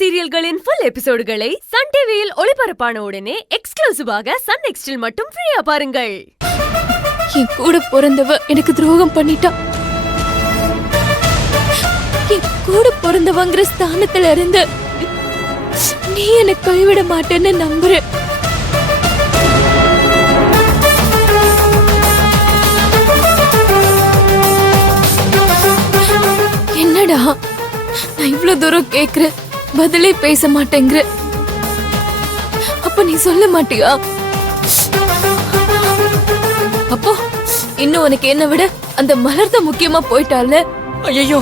சீரியல்களின் full எபிசோடுகளை Sun டிவியில் ஒளிபரப்பான உடனே எக்ஸ்க்ளூசிவாக சன் நெக்ஸ்டில் மட்டும் ஃப்ரீயா பாருங்கள். என் கூட பிறந்தவ எனக்கு துரோகம் பண்ணிட்டா. என் கூட பிறந்தவங்கிற ஸ்தானத்துல இருந்து நீ எனக்கு கைவிட மாட்டேன்னு நம்புற. என்னடா நான் இவ்வளவு தூரம் கேக்குற, பதிலே பேச மாட்டேங்கிற. அப்ப நீ சொல்ல மாட்டியா? அப்போ இன்னும் உனக்கு என்ன விட அந்த மலர் தான் முக்கியமா போயிட்டால. ஐயோ,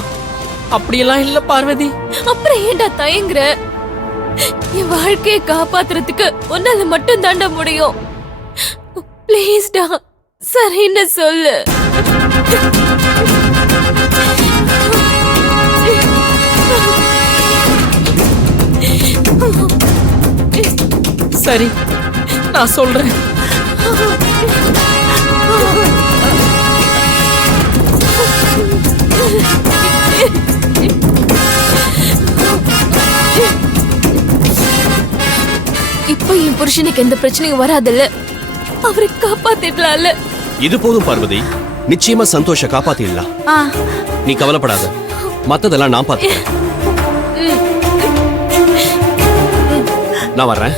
அப்படியெல்லாம் இல்ல பார்வதி. அப்புறம் ஏன்டா தயங்குற? என் வாழ்க்கையை காப்பாத்துறதுக்கு உன்னால மட்டும் தாண்ட முடியும். பிளீஸ்டா சரின்னு சொல்லு. சரி, நான் சொல்றேன். இப்ப என் புருஷனுக்கு எந்த பிரச்சனையும் வராதுல்ல, அவரை காப்பாத்திடலாம்ல. இது போதும் பார்வதி, நிச்சயமா சந்தோஷ காப்பாத்திடலாம். நீ கவலைப்படாத, மத்ததெல்லாம் நான் பார்த்துக்கிறேன். நான் வர்றேன்.